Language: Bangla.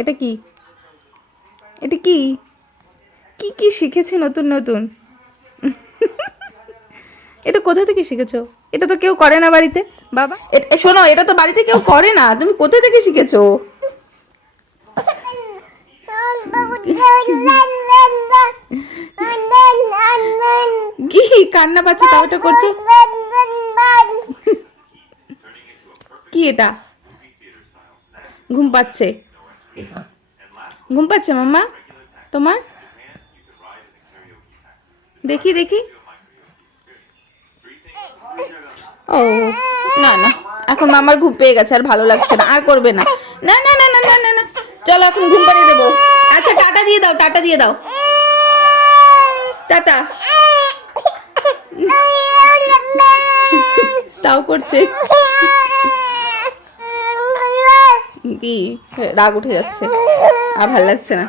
এটা কি? এটা কি? কি কি শিখেছে নতুন নতুন? এটা কোথা থেকে শিখেছো? এটা তো কেউ করে না বাড়িতে। বাবা শোনো, এটা তো বাড়িতে কেউ করে না, তুমি কোথা থেকে শিখেছো? কি কান্না পাচ্ছে তাও এটা করছো? কি এটা? ঘুম পাচ্ছে? ঘুম পাচ্ছে মাম্মা তোমার? দেখি দেখি। ও না না, এখন মামার ঘুম পেয়ে গেছে, আর ভালো লাগছে না, আর করবে না। না না না না না না না, চলো এখন ঘুম পাড়িয়ে দেবো। আচ্ছা টাটা দিয়ে দাও, টাটা দিয়ে দাও, টাটা। তাও করছে কি? রাগ উঠে যাচ্ছে, আর ভালো লাগছে না।